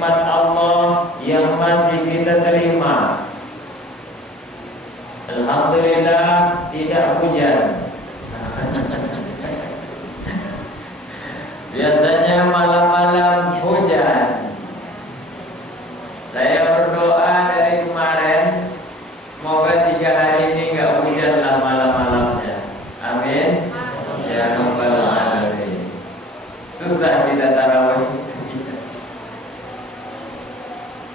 nikmat Allah yang masih kita terima. Alhamdulillah tidak hujan. Biasanya malam-malam hujan. Saya berdoa dari kemarin, semoga 3 hari ini nggak hujan lah malam-malamnya. Amin. Ya rabbal alamin. Susah kita tarawih.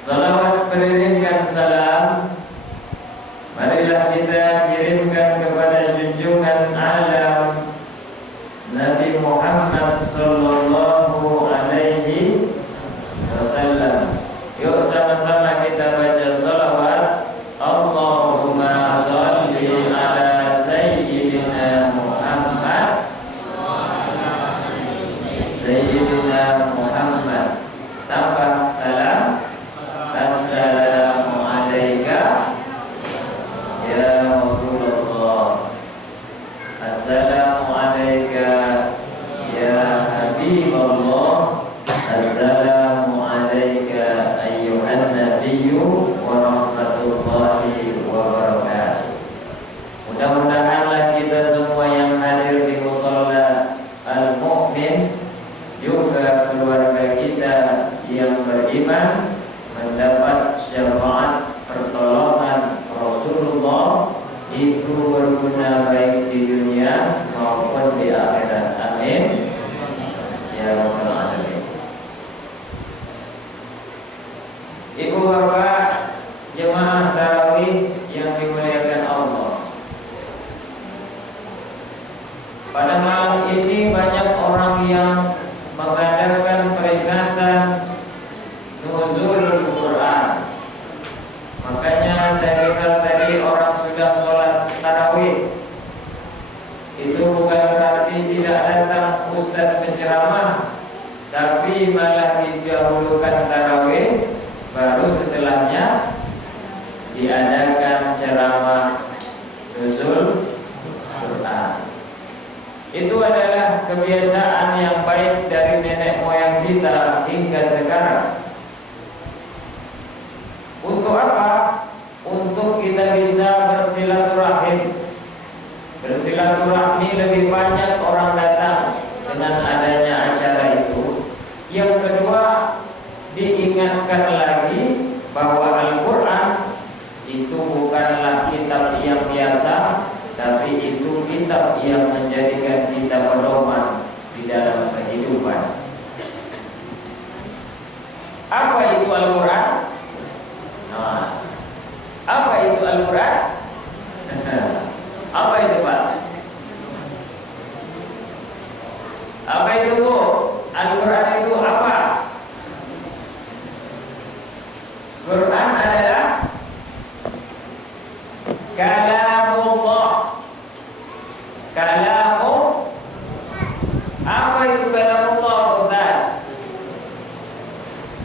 Salawat beriringkan salam, marilah kita kirimkan kepada junjungan alam Nabi Muhammad sallallahu alaihi wasallam. Yuk sama-sama kita baca salawat. Allahumma shalli ala sayyidina Muhammad. Sayyidina Muhammad. Tambah salam. Assalamu alayka ya Rasulullah. Assalamu alayka ya Habibullah. Assalamu alayka ayyuhan nabiyyu wa rahmatullahi wa barakatuh. Mudah-mudahanlah kita semua yang hadir di musalla Al-Mu'min, juga keluarga kita yang beriman, mendapat syafaat pertolongan Rasulullah itu berguna baik di dunia maupun di akhirat. Amin ya rabbal alamin. Ibu bapak jemaah tarawih yang dimuliakan Allah, pada malam ini banyak orang yang mengadakan peringatan nuzulul Quran. Makanya saya dengar tadi orang sudah sholat tarawih, itu bukan berarti tidak datang ustaz penceramah, tapi malah didahulukan tarawih, baru setelahnya diadakan ceramah nuzul Quran. Itu adalah kebiasaan yang baik dari nenek moyang kita hingga sekarang. Untuk apa? Untuk kita bisa bersilaturahim. Bersilaturahmi lebih banyak orang datang dengan adanya acara itu. Yang kedua, diingatkan lagi bahwa Al-Quran itu bukanlah kitab yang biasa, tapi itu kitab yang menjadikan kita pedoman di dalam kehidupan. Apa itu Al-Quran? Nah, apa itu Al-Quran? Apa itu Pak? Apa itu Bu? Al-Quran itu apa? Quran adalah kalamullah. Kalamu. Apa itu kalamullah Ustaz?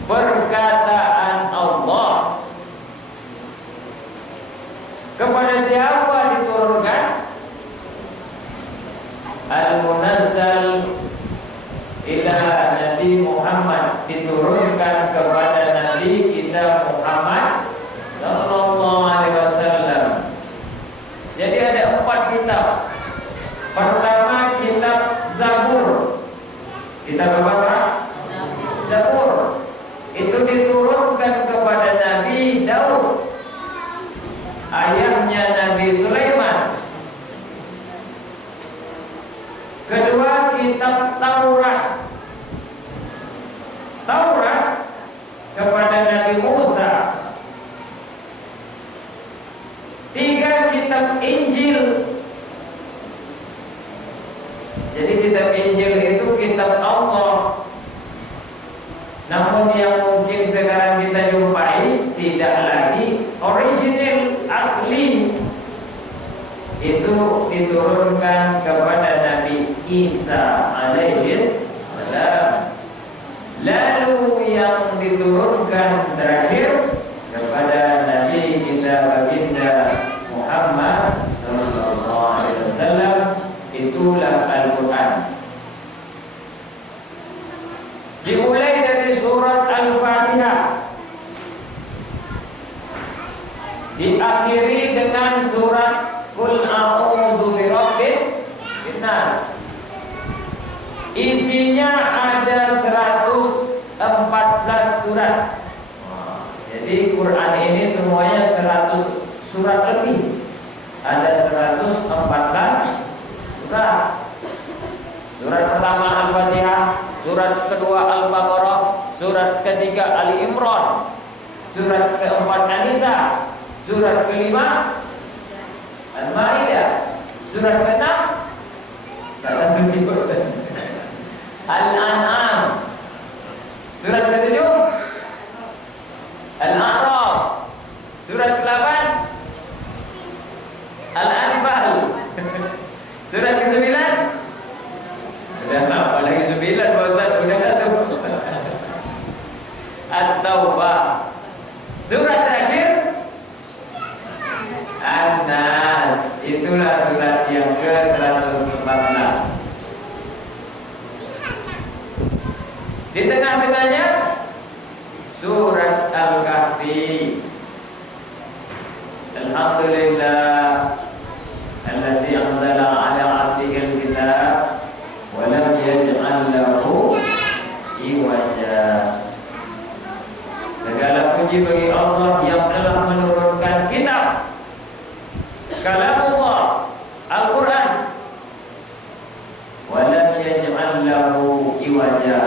Perkataan Allah. Kepada siapa diturunkan? Al-Munazzal ila Nabi Muhammad, diturunkan kepada Nabi kita Muhammad sallallahu alaihi wasallam. Jadi ada 4 kitab. Pertama kitab Zabur. Kitab apa Pak? Zabur. Itu diturunkan kepada Nabi Daud, ayahnya Nabi Sulaiman. Kedua kitab Taurat. Taurat kepada Nabi Musa. 3 kitab Injil. Jadi kitab Injil itu kitab Allah. Namun yang mungkin sekarang kita jumpai tidak lagi original asli. Itu diturunkan kepada Nabi Isa alaihi salam. Lalu yang diturunkan terakhir kepada Nabi kita baginda Muhammad sallallahu alaihi wasallam, itulah Al-Quran. Dimulai dari surat Al-Fatihah. diakhiri dengan surat Qul a'udzu birabbin nas. Isinya ada 114 surat. Jadi Quran ini semuanya 100 surat lebih. Ada 114 surat. Surat pertama Al-Fatihah, surat kedua Al-Baqarah, surat ketiga Ali Imran, surat keempat An-Nisa, surat kelima Al-Maidah, surat keenam Al-An'am, surat ketujuh Al-A'raf, surat ke-8 Al-Anfal, surat ke-9 sudah apa lagi 9 Pak Ustaz, udah tuh At-Taubah, surat terakhir An-Nas. Itulah surat yang ke-114. Di tengah-tengahnya surat Al-Kahfi. Alhamdulillah alladzi anzala 'ala 'abdihi al-kitab wa lam yaj'al lahu iwaja. Segala puji bagi Allah yang telah menurunkan kitab kalamullah Al-Quran wa lam yaj'al lahu iwaja,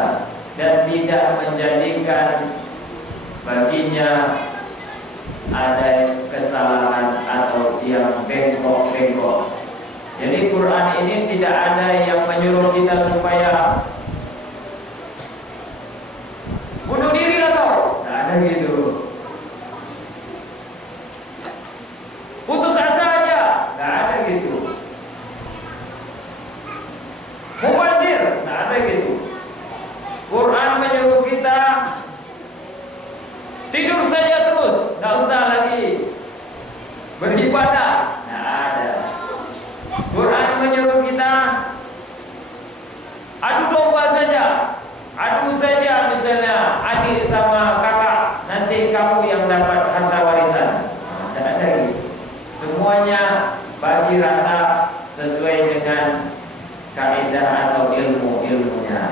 dan tidak menjadikan baginya ada kesalahan atau yang bengkok-bengkok. Jadi Quran ini tidak ada yang menyuruh kita supaya bunuh diri lah kau, tidak ada gitu. Putus asa aja, tidak ada gitu. Mubazir, tidak ada gitu. Quran menyuruh kita tidur saja terus, tidak usah lagi beribadah, tidak ada. Quran menyuruh kita adu domba saja, adu saja, misalnya adik sama kakak, nanti kamu yang dapat harta warisan, tidak ada gitu. Semuanya bagi rata sesuai dengan kaidah atau ilmunya.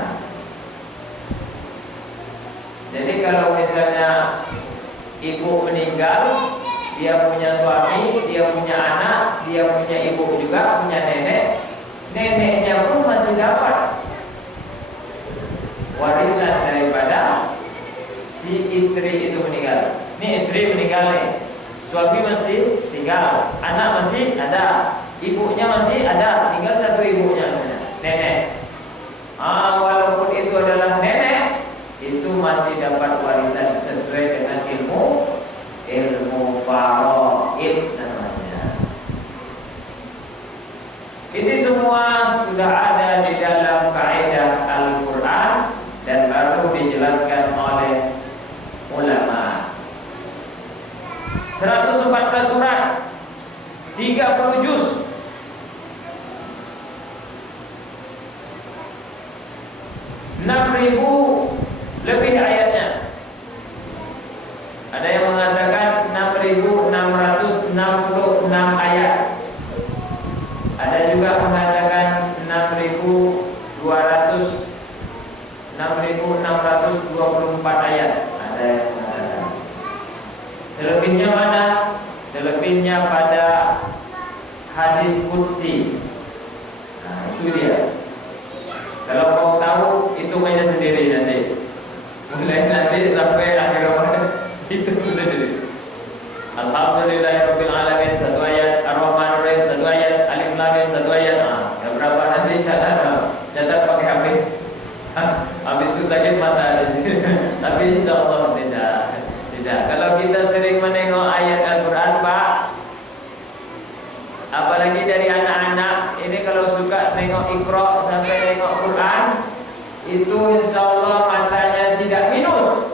Jadi kalau misalnya ibu meninggal, dia punya suami, dia punya anak, dia punya ibu juga, punya nenek, neneknya pun masih dapat warisan daripada si istri itu meninggal. Ini istri meninggal nih, suami masih tinggal, anak masih ada, ibunya masih ada, tinggal satu ibunya misalnya, nenek. Walaupun itu adalah nenek, itu masih dapat warisan sesuai dengan ilmu faraid namanya. Ini semua sudah ada di dalam kaidah Al-Quran dan baru dijelaskan oleh ulama. 114 surat, 30 juz, 6.000 lebih ayatnya. Ada yang mengatakan 6.666 ayat. Ada juga mengatakan 6.624 ayat. Ada yang mengatakan. Selebihnya mana? Selebihnya pada hadis qudsi. Nah, itu dia. Kalau mau tahu, hitung aja sendiri nanti. Mulai nanti sampai akhir Ramadan, hitung sendiri. Alhamdulillahirabbil alamin 1 ayat, Ar-Rahmanur Rahim 1 ayat, Alif Lam Mim 1 ayat. Yang berapa nanti catat pakai HP. Habis itu sakit mata. Tapi insyaallah tidak. Kalau kita sering menengok ayat Al-Qur'an, Pak, apalagi dari anak-anak, ini kalau suka nengok Iqra sampai nengok Quran, itu insyaallah matanya tidak minus.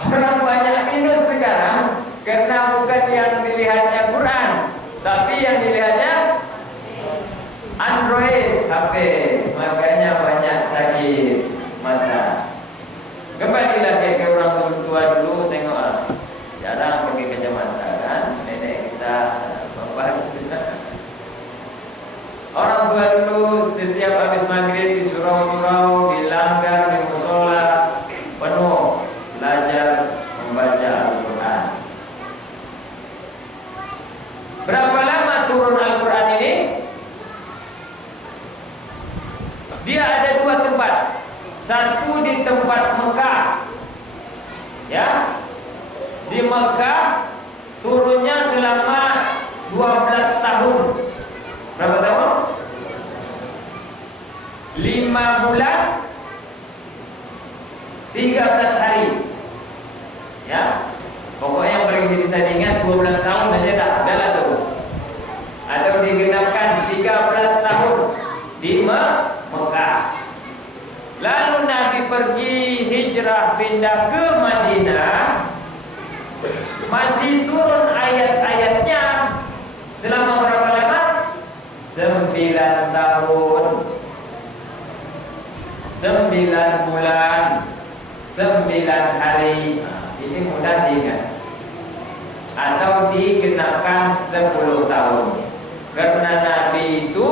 Orang banyak minus sekarang karena bukan yang dilihatnya Quran, tapi yang dilihatnya Android HP, makanya banyak sakit mata. Kembalilah ke orang tua dulu, tengok jarang pakai kacamata kan. Dia ada dua tempat. Satu di tempat Mekah, ya, di Mekah turunnya selama 12 tahun. Berapa tahun? 5 bulan 13 hari. Ya. Pokoknya yang paling jadi sandingan 12 tahun saja dah lah tuh. Atau digenapkan 13 tahun di Mekah. Lalu Nabi pergi hijrah pindah ke Madinah. Masih turun ayat-ayatnya selama berapa lama? 9 tahun, 9 bulan, 9 hari. Ini mudah diingat. Atau digenapkan 10 tahun. Karena Nabi itu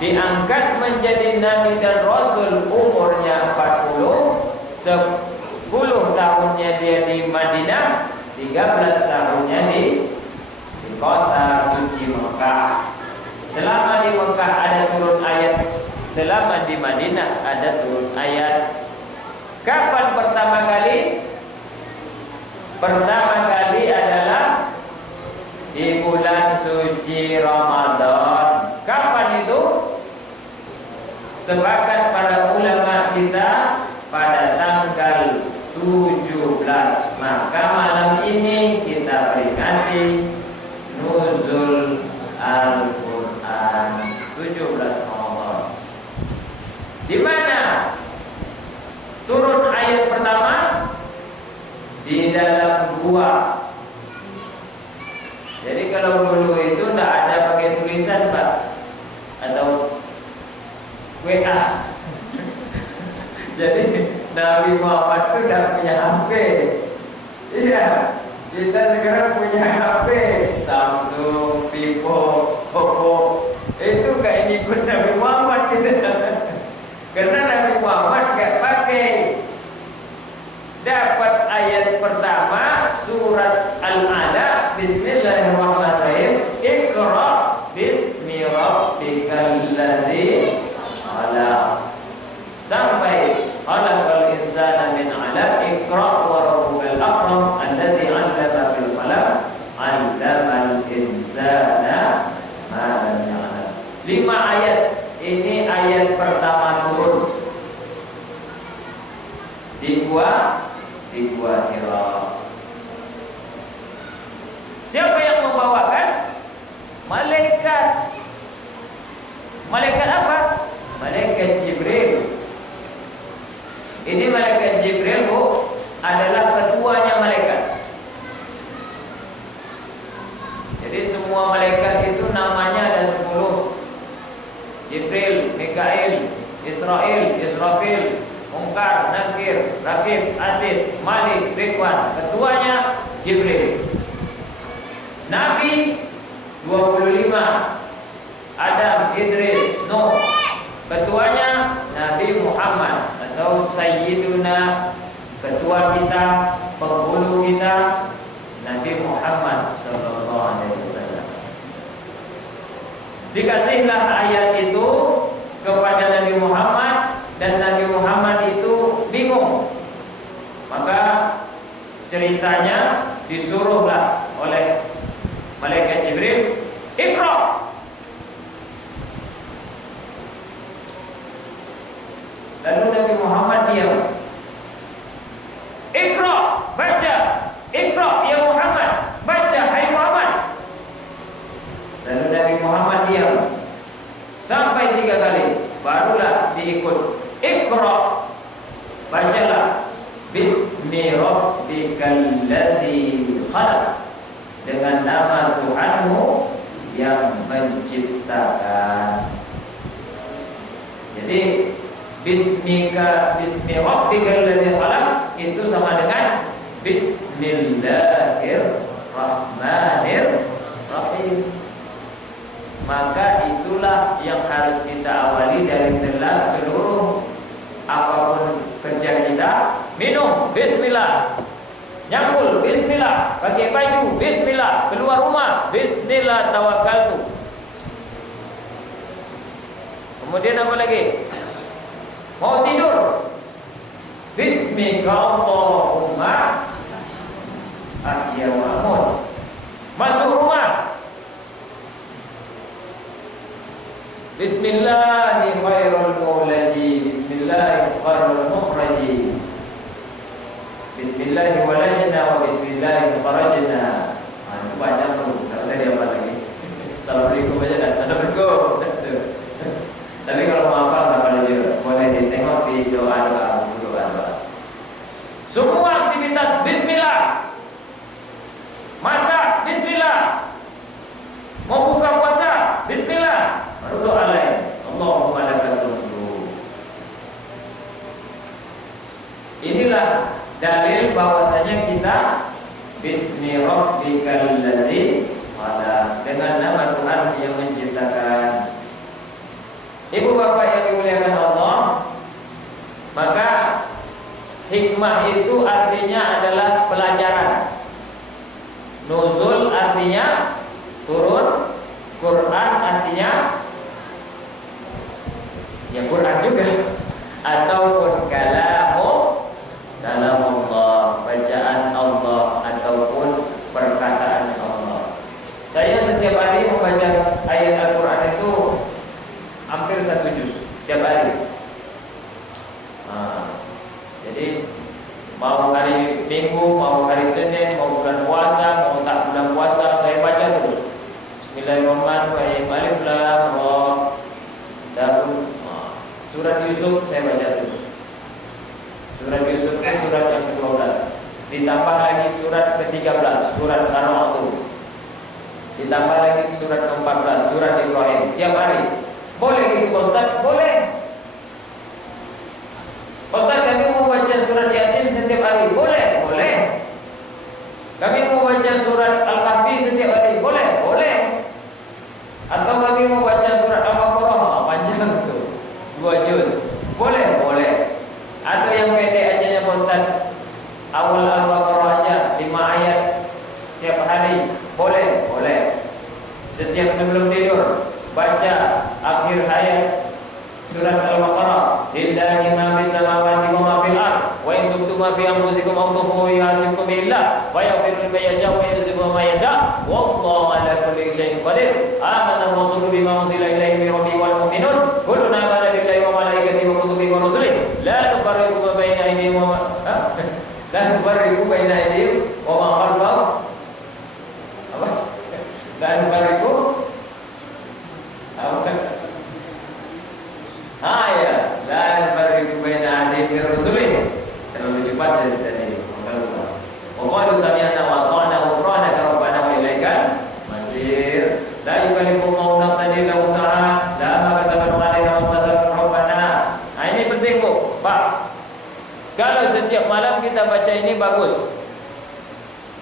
diangkat menjadi Nabi dan Rasul umurnya 40, 10 tahunnya dia di Madinah, 13 tahunnya di kota suci Mekah. Selama di Mekah ada turun ayat, selama di Madinah ada turun ayat. Kapan pertama kali? Pertama kali adalah di bulan suci Ramadan. Kapan itu? Sepakat para ulama kita pada tanggal 17. Maka malam ini kita peringati Nuzul Al-Quran 17 Ramadan. Di mana turun ayat pertama? Di dalam gua. Jadi kalau dulu itu tidak ada pakai tulisan, Pak, atau WA. Jadi Nabi Muhammad itu tidak punya HP. Iya, kita sekarang punya HP Samsung, Vivo, Oppo. Itu gak ikut Nabi Muhammad gitu. Karena Nabi Muhammad gak pakai. Dapat ayat pertama surat Al-Alaq, Bismillahirrahmanirrahim, Iqra bismi rabbikal ladzi khalaq, sampai khalaqal insana min 'alaq, Iqra wa rabbukal akram alladzi 'allama bil qalam 'allamal insana ma lam ya'lam. 5 ayat ini ayat pertama turun di gua Hira. Siapa yang membawakan? Malaikat. Malaikat apa? Malaikat Jibril. Ini malaikat Jibril, Bu, adalah ketuanya malaikat. Jadi semua malaikat itu namanya ada 10. Jibril, Mikail, Israel, Israfil, Munkar, Nakir, Rakib, Atid, Malik, Ridwan. Ketuanya Jibril. Nabi 25. Adam, Idris, Nuh. Ketuanya Nabi Muhammad atau Sayyiduna, ketua kita, penghulu kita, Nabi Muhammad sallallahu alaihi wasallam. Dikasihlah ayat itu kepada Nabi Muhammad. Dan Nabi Muhammad itu bingung. Maka ceritanya disuruhlah oleh malaikat Jibril, Iqra. Lalu Nabi Muhammad diam. Iqra, baca. Iqra ya Muhammad, baca hai Muhammad. Lalu Nabi Muhammad diam sampai 3 kali, barulah diikut. Iqra, bacalah bismi rabbikal ladzi khalaq, dengan nama Tuhanmu yang menciptakan. Jadi bismi rabbikal ladzi khalaq itu sama dengan bismillahirrahmanirrahim. Maka itulah yang harus kita awali dari seluruh apapun kerja kita. Minum, bismillah. Nyambul, bismillah. Pakai baju, bismillah. Keluar rumah, bismillah tawakkaltu. Kemudian apa lagi? Bismika Allahumma ahya wa amut. Masuk rumah. Bismillahi khairul mauladi, Bismillahi khairul mukhraji, Bismillahi walajna wa Bismillahi kharajna. Itu banyak tuh, tak usah diapa lagi. Assalamualaikum aja dah, Assalamualaikum. Tapi kalau mau hafal boleh ditengok di doa-doa. Semua aktivitas Bismillah. Masak Bismillah. Mau buka puasa Bismillah. Baru doa lain. Allahumma lakal hamdu. Inilah dalil bahwasanya kita Bismi rabbikal ladzi khalaq, dengan nama Tuhan yang menciptakan. Ibu bapak yang dimuliakan Allah, maka hikmah itu artinya adalah pelajaran. Nuzul artinya turun, Quran artinya ya Quran juga, ataupun kalam Allah, bacaan Allah ataupun perkataan Allah. Saya setiap hari membaca ayat Al-Quran itu hampir 1 juz setiap hari. Jadi mau hari Minggu, mau hari Senin, mau bulan puasa, mau tak bulan puasa, saya baca terus. Bismillahirrahmanirrahim. Alif lam ra. Surat Yusuf saya baca terus. Surat Yusuf itu surat yang ke-12. Ditambah lagi surat ke-13, surat Ar-Ra'd. Ditambah lagi surat ke-14, surat Ibrahim. Tiap hari. Boleh gitu Pak Ustaz? Boleh. Ustaz, kami mau baca surat Yasin setiap hari. Boleh? Boleh. Kami mau baca surat Al-Kahfi setiap hari. Boleh? Boleh. Atau kami mau baca surat Al-Baqarah, panjang itu, 2 juz. Boleh? Boleh. Atau yang pendek aja ya Pak Ustaz, awal Al-Baqarah aja 5 ayat tiap hari. Boleh? Boleh. Setiap sebelum tidur baca akhir ayat surat Al-Baqarah. Lillahi ma fis samawati wa ma fil ardh wa in tubtum ma fi anfusikum aw tukhfuhu yuhasibkum billah wa yaghfiru liman yasha wa yu'adhibu man yasha wallahu ala kulli syai'in qadir. Amana ar-rasulu bima unzila ilaihi min rabbihi wal mu'minun kullun amana billahi wa malaikatihi wa kutubihi wa rusulihi la nufarriqu baina aydihim wa la nufarriqu baina aydihim wa ma khalfahum. Apa? La nufarriqu ya, la nufarriqu baina ahadin min rusulih. Terlalu cepat dari tadi. Wa qalu sami'na wa ata'na ghufranaka rabbana wa ilaikal masir. La yukallifu Allahu nafsan illa wus'aha, la ma kasabat 'alaiha wa kasabat rabbana. Nah, ini penting Bu, Pak. Kalau setiap malam kita baca ini bagus.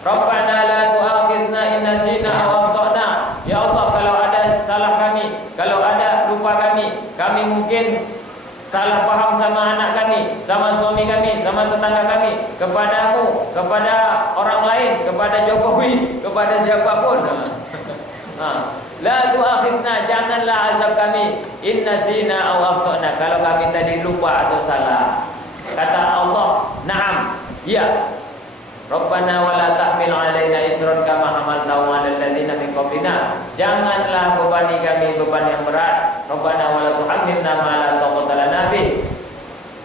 Rabbana la tu'akhizna in nasina aw akhtana. Ya Allah, kalau ada salah kami, kalau ada lupa kami mungkin salah paham sama anak kami, sama suami kami, sama tetangga kami, kepadamu, kepada orang lain, kepada Jokowi, kepada siapapun. La tu'akhizna, janganlah azab kami in nasina aw akhtana, kalau kami tadi lupa atau salah. Kata Allah, na'am, ya. Rabbana wa la tahmil 'alaina isran kama hamaltahu 'alal ladzina min qablina. Janganlah bebani kami beban yang berat. Rabbana wa la tuhammilna ma la taqata lana bih.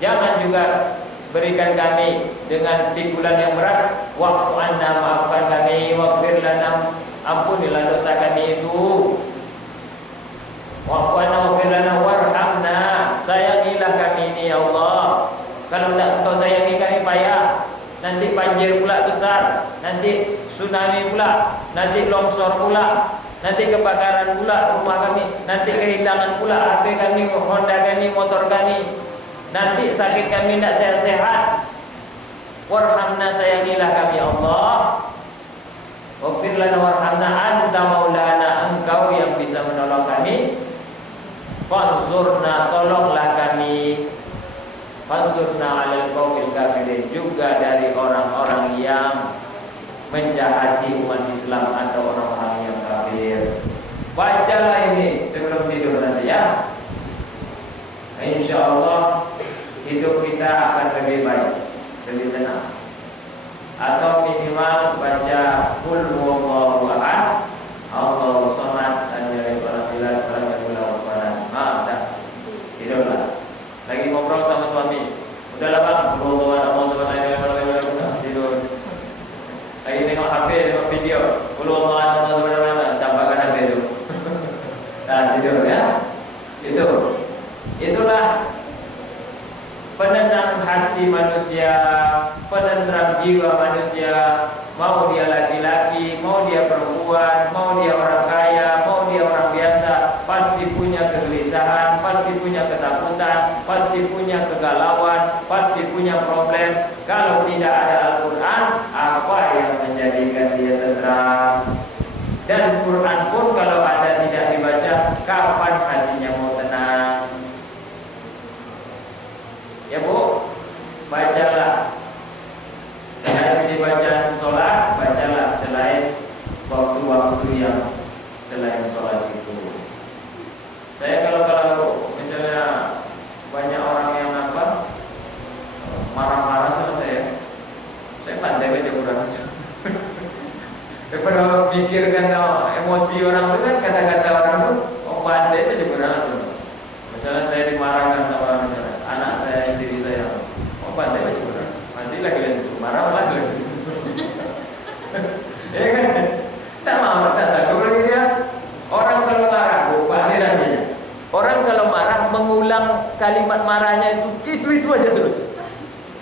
Jangan juga berikan kami dengan pikulan yang berat. Wa'fu 'anna, maafkan kami, waghfir lana, ampunilah dosa kami itu. Wa'fu 'anna waghfir lana warhamna. Sayangilah kami ini ya Allah. Kalau tidak Engkau sayangi kami payah. Nanti banjir pula besar, nanti tsunami pula, nanti longsor pula, nanti kebakaran pula rumah kami, nanti kehilangan pula HP kami, Honda kami, motor kami, nanti sakit kami tidak sehat-sehat. Warhamna, sayangilah kami Allah. Waghfir lana warhamna anta maulana, Engkau yang bisa menolong kami. Fanzurna, tolonglah kami. Fansurna 'alal qaumil kafirin, juga dari orang-orang yang menjahati umat Islam atau orang-orang yang kafir. Bacalah ini sebelum tidur nanti ya. Insyaallah hidup kita akan lebih baik. atau minimal baca qul huwallahu ahad, Allahu samad, lam yalid walam yulad walam yakul lahu kufuwan ahad. Dah. Tidurlah. Lagi ngobrol sama suami. Udahlah bang, qul huwallahu ahad, Allahu samad, lam yalid walam yulad, tidur. Lagi tengok HP, tengok video. Qul huwallahu ahad, Allahu samad, lam yalid walam yulad, campakkan HP itu. Nah, tidur ya. Itulah penenang hati manusia, penentram jiwa manusia. Mau dia laki-laki, mau dia perempuan, mau dia orang kaya, mau dia orang biasa, pasti punya kegelisahan, pasti punya ketakutan, pasti punya kegalauan, pasti punya problem. Kalau tidak ada Al-Quran, apa yang menjadikan dia tentram? Dan Quran pun kalau ada tidak dibaca, kapan hatinya mau tenang? Ya Bu, bacalah. Selain dibaca sholat, bacalah selain waktu-waktu yang selain sholat itu. Saya kalau misalnya banyak orang yang marah-marah sama saya pandai baca Quran. Daripada mikirkan emosi orang itu kan, kata-kata orang itu, pandai baca Quran langsung. Misalnya saya dimarahkan sama misalnya anak saya, istri saya, pandai baca Quran. Nanti lagi sebut marah lagi. Ya kan? Tak mau, tak sanggup lagi dia. Orang kalau marah, ini rasanya. Orang kalau marah mengulang kalimat marahnya itu aja terus.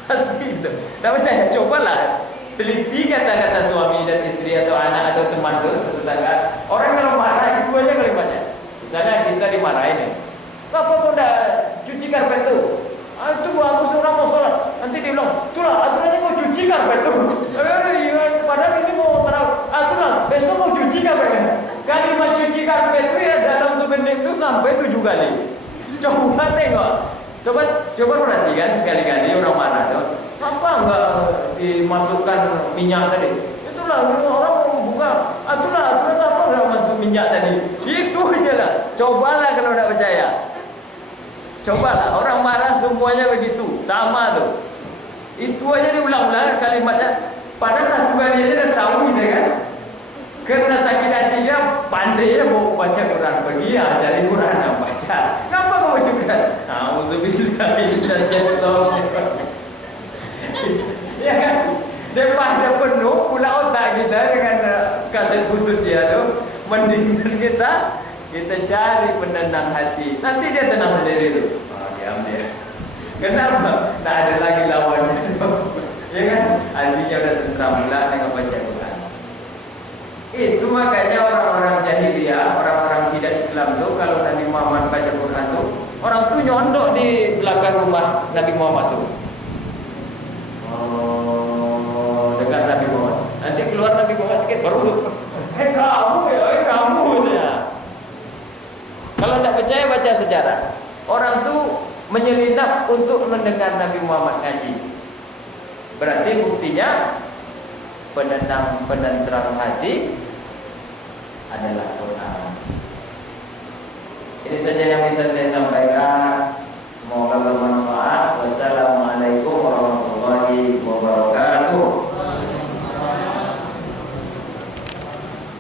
Pasti itu. Tak percaya, cobalah. Teliti kata-kata suami dan istri atau anak atau teman tetangga. Orang kalau marah itu aja kalimatnya. Misalnya kita dimarahin nih, "Kenapa kau dah cuci karpet tu?" Itu bagus, orang mau sholat. Nanti dia bilang, "Itulah aturannya mau cuci karpet tu." Padahal ini mau taruh. Itulah besok mau cuci karpet. Kalimat cuci karpet itu ya dalam semenit itu sampai 7 kali. Coba tengok. Coba perhatikan sekali-kali orang marah tuh. Apa enggak dimasukkan minyak tadi? Itulah orang mau buka. Itulah aturan apa enggak masuk minyak tadi? Itu aja lah. Cobalah kalau enggak percaya. Cobalah, orang marah semuanya begitu, sama tuh. Itu aja diulang-ulang kalimatnya. Pada satu kali aja dah tahu gitu kan. Karena sakit hatinya, pandainya mau baca Quran, pergi ya cari Quran yang baca. Kenapa kau baca Quran? Auzubillah minasyaitonir rajim. Ya kan? Daripada penuh pula otak kita dengan kaset busuk dia tuh, mendingan kita cari penenang hati. Nanti dia tenang sendiri tuh. Diam dia. Kenapa? Tak ada lagi lawannya tuh. Ya kan? Hatinya udah tentram pula dengan baca Quran. Itu makanya orang-orang jahiliyah, orang-orang tidak Islam tuh, kalau Nabi Muhammad baca Quran tuh, orang tuh nyondok di belakang rumah Nabi Muhammad tuh. Dekat Nabi Muhammad. Nanti keluar Nabi Muhammad sikit baru tuh. Kamu ya. Kalau tidak percaya baca sejarah. Orang tuh menyelinap untuk mendengar Nabi Muhammad ngaji. Berarti buktinya penentram hati adalah Quran. Ini saja yang bisa saya